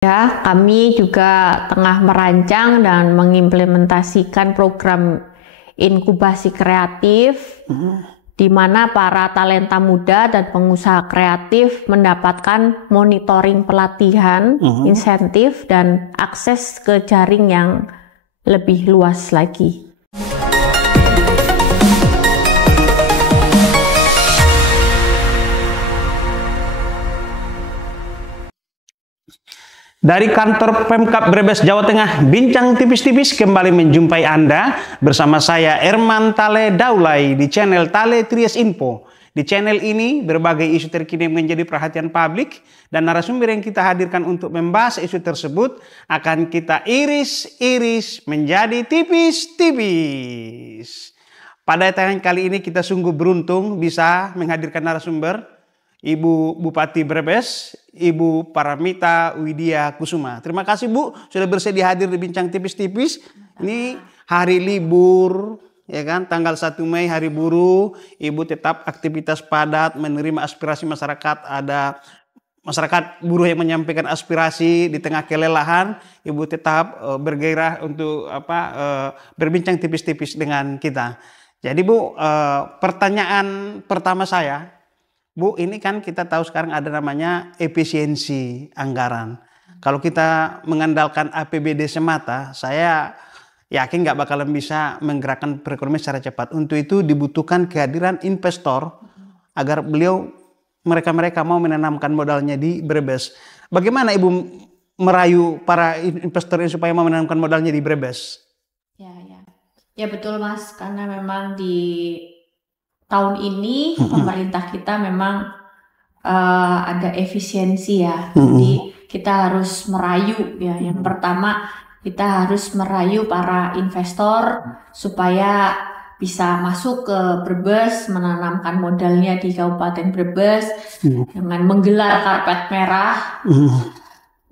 Ya, kami juga tengah merancang dan mengimplementasikan program inkubasi kreatif, di mana para talenta muda dan pengusaha kreatif mendapatkan monitoring pelatihan, insentif, dan akses ke jaring yang lebih luas lagi. Dari kantor Pemkab Brebes, Jawa Tengah, Bincang Tipis-Tipis kembali menjumpai Anda bersama saya Erman Tale Daulay di channel Tale Tries Info. Di channel ini berbagai isu terkini menjadi perhatian publik dan narasumber yang kita hadirkan untuk membahas isu tersebut akan kita iris-iris menjadi tipis-tipis. Pada tayangan kali ini kita sungguh beruntung bisa menghadirkan narasumber Ibu Bupati Brebes, Ibu Paramita Widya Kusuma. Terima kasih Bu sudah bersedia hadir di Bincang Tipis-Tipis. Ini hari libur, ya kan? Tanggal 1 Mei hari buruh. Ibu tetap aktivitas padat menerima aspirasi masyarakat. Ada masyarakat buruh yang menyampaikan aspirasi di tengah kelelahan. Ibu tetap bergairah untuk berbincang tipis-tipis dengan kita. Jadi Bu, pertanyaan pertama saya, Bu, ini kan kita tahu sekarang ada namanya efisiensi anggaran. Kalau kita mengandalkan APBD semata, saya yakin nggak bakalan bisa menggerakkan perekonomian secara cepat. Untuk itu dibutuhkan kehadiran investor agar mereka mau menanamkan modalnya di Brebes. Bagaimana Ibu merayu para investor ini supaya mau menanamkan modalnya di Brebes? Ya betul Mas, karena memang di tahun ini pemerintah kita memang ada efisiensi ya. Jadi kita harus merayu ya. Yang pertama kita harus merayu para investor supaya bisa masuk ke Brebes, menanamkan modalnya di Kabupaten Brebes dengan menggelar karpet merah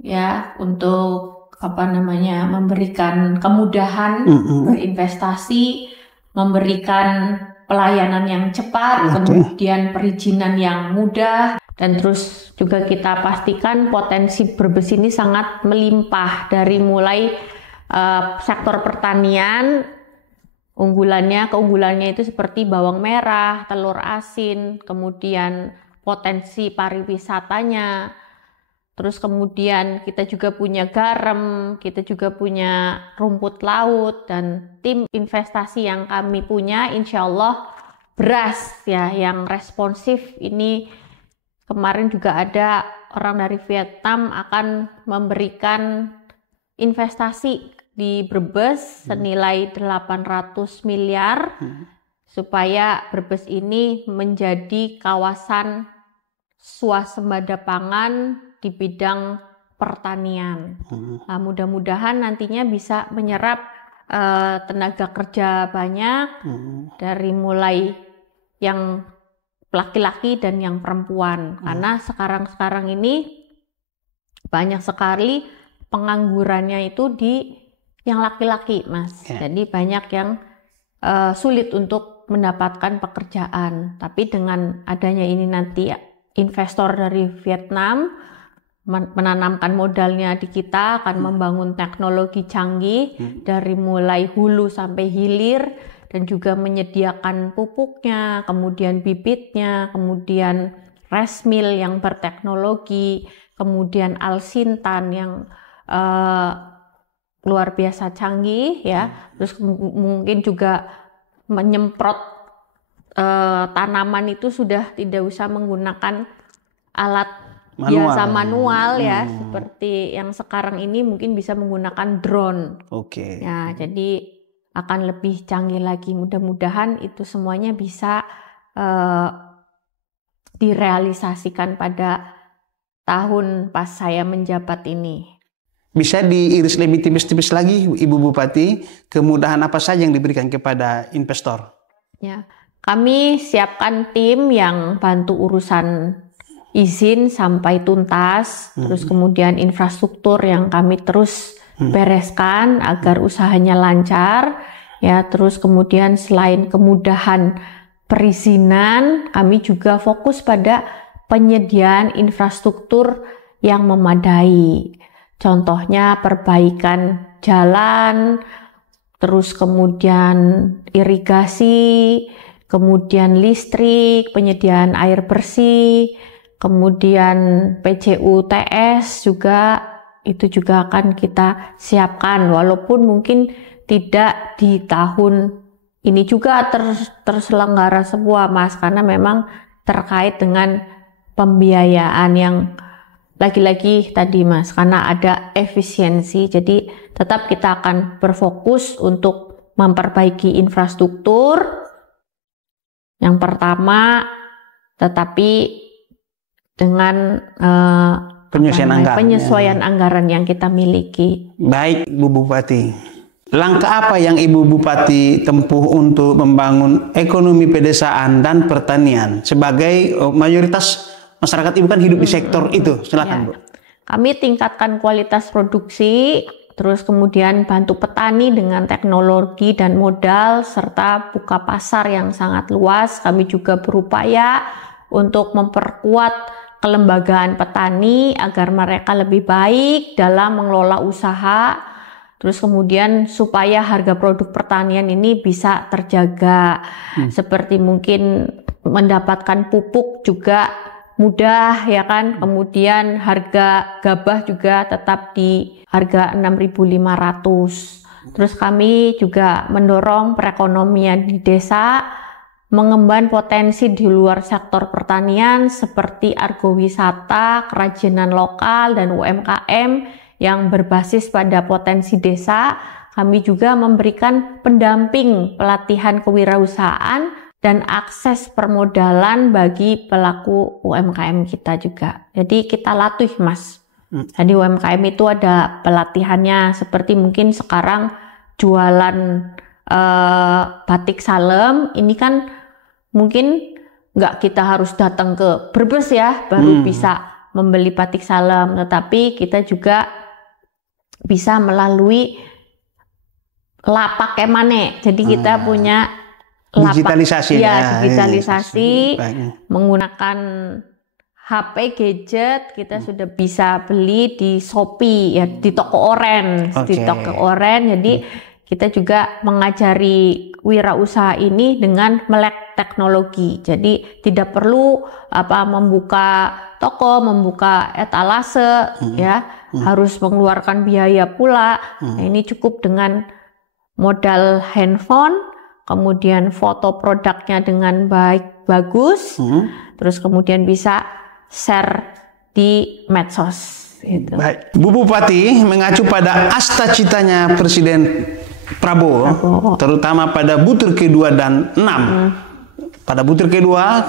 ya, untuk memberikan kemudahan berinvestasi, memberikan pelayanan yang cepat, kemudian perizinan yang mudah, dan terus juga kita pastikan potensi Brebes ini sangat melimpah dari mulai sektor pertanian, keunggulannya itu seperti bawang merah, telur asin, kemudian potensi pariwisatanya, terus kemudian kita juga punya garam, kita juga punya rumput laut, dan tim investasi yang kami punya insya Allah beras ya yang responsif. Ini kemarin juga ada orang dari Vietnam akan memberikan investasi di Brebes senilai 800 miliar supaya Brebes ini menjadi kawasan swasembada pangan di bidang pertanian. Nah, mudah-mudahan nantinya bisa menyerap tenaga kerja banyak dari mulai yang laki-laki dan yang perempuan. Karena sekarang ini banyak sekali penganggurannya itu di yang laki-laki, Mas. Jadi banyak yang sulit untuk mendapatkan pekerjaan. Tapi dengan adanya ini nanti investor dari Vietnam menanamkan modalnya di kita, akan membangun teknologi canggih dari mulai hulu sampai hilir, dan juga menyediakan pupuknya, kemudian bibitnya, kemudian rice mill yang berteknologi, kemudian alsintan yang luar biasa canggih ya. Terus mungkin juga menyemprot tanaman itu sudah tidak usah menggunakan alat biasa manual ya, seperti yang sekarang ini mungkin bisa menggunakan drone. Ya, jadi akan lebih canggih lagi. Mudah-mudahan itu semuanya bisa direalisasikan pada tahun pas saya menjabat ini. Bisa diiris lebih tipis-tipis lagi Ibu Bupati, kemudahan apa saja yang diberikan kepada investor? Ya, kami siapkan tim yang bantu urusan izin sampai tuntas, terus kemudian infrastruktur yang kami terus bereskan agar usahanya lancar ya. Terus kemudian selain kemudahan perizinan, kami juga fokus pada penyediaan infrastruktur yang memadai. Contohnya perbaikan jalan, terus kemudian irigasi, kemudian listrik, penyediaan air bersih, kemudian PJUTS juga, itu juga akan kita siapkan, walaupun mungkin tidak di tahun ini juga terselenggara semua, Mas, karena memang terkait dengan pembiayaan yang lagi-lagi tadi, Mas, karena ada efisiensi, jadi tetap kita akan berfokus untuk memperbaiki infrastruktur yang pertama, tetapi dengan penyesuaian anggaran yang kita miliki. Baik, Bu Bupati. Langkah apa yang Ibu Bupati tempuh untuk membangun ekonomi pedesaan dan pertanian sebagai mayoritas masyarakat Ibu kan hidup di sektor itu? Silakan, Bu. Kami tingkatkan kualitas produksi, terus kemudian bantu petani dengan teknologi dan modal, serta buka pasar yang sangat luas. Kami juga berupaya untuk memperkuat kelembagaan petani agar mereka lebih baik dalam mengelola usaha, terus kemudian supaya harga produk pertanian ini bisa terjaga, seperti mungkin mendapatkan pupuk juga mudah, ya kan, kemudian harga gabah juga tetap di harga 6.500. Terus kami juga mendorong perekonomian di desa, mengemban potensi di luar sektor pertanian seperti agrowisata, kerajinan lokal, dan UMKM yang berbasis pada potensi desa. Kami juga memberikan pendamping pelatihan kewirausahaan dan akses permodalan bagi pelaku UMKM kita juga. Jadi kita latih, Mas. Jadi UMKM itu ada pelatihannya, seperti mungkin sekarang jualan batik Salem, ini kan mungkin nggak kita harus datang ke Brebes ya, baru bisa membeli batik Salem, tetapi kita juga bisa melalui lapak Kemane. Jadi kita punya digitalisasi digitalisasi menggunakan HP gadget, kita sudah bisa beli di Shopee ya, di toko oren, jadi kita juga mengajari wirausaha ini dengan melek teknologi. Jadi tidak perlu membuka toko, membuka etalase harus mengeluarkan biaya pula. Nah, ini cukup dengan modal handphone, kemudian foto produknya dengan bagus, terus kemudian bisa share di medsos. Gitu. Baik, Bu Bupati, mengacu pada asta citanya Presiden Prabowo, terutama pada butir kedua dan 6. Pada butir kedua,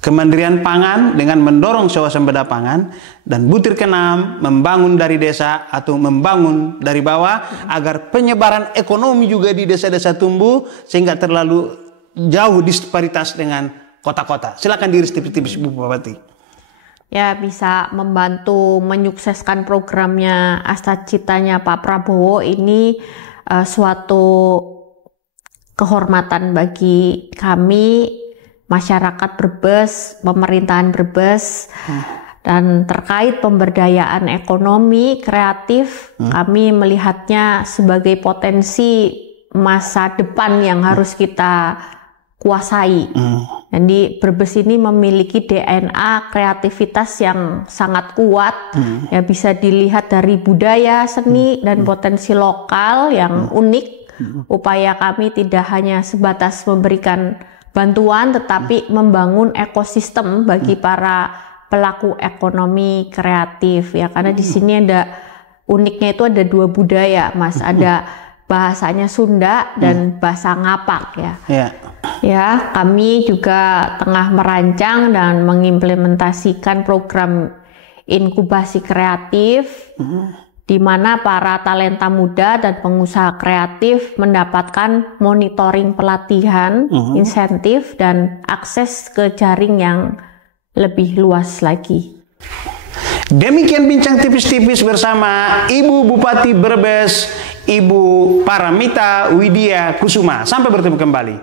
kemandirian pangan dengan mendorong swasembada pangan, dan butir ke-6 membangun dari desa atau membangun dari bawah agar penyebaran ekonomi juga di desa-desa tumbuh sehingga terlalu jauh disparitas dengan kota-kota. Silakan diri tipis-tipis, Bu Bupati. Ya, bisa membantu menyukseskan programnya asta citanya Pak Prabowo ini suatu kehormatan bagi kami, masyarakat Brebes, pemerintahan Brebes, dan terkait pemberdayaan ekonomi kreatif, kami melihatnya sebagai potensi masa depan yang harus kita kuasai. Jadi Brebes ini memiliki DNA kreativitas yang sangat kuat, ya bisa dilihat dari budaya, seni, dan potensi lokal yang unik. Upaya kami tidak hanya sebatas memberikan bantuan, tetapi membangun ekosistem bagi para pelaku ekonomi kreatif, ya, karena di sini ada uniknya, itu ada 2 budaya, Mas. Ada bahasanya Sunda dan bahasa Ngapak, ya. Ya, kami juga tengah merancang dan mengimplementasikan program inkubasi kreatif, di mana para talenta muda dan pengusaha kreatif mendapatkan monitoring pelatihan, insentif, dan akses ke jaring yang lebih luas lagi. Demikian bincang tipis-tipis bersama Ibu Bupati Brebes, Ibu Paramita Widya Kusuma. Sampai bertemu kembali.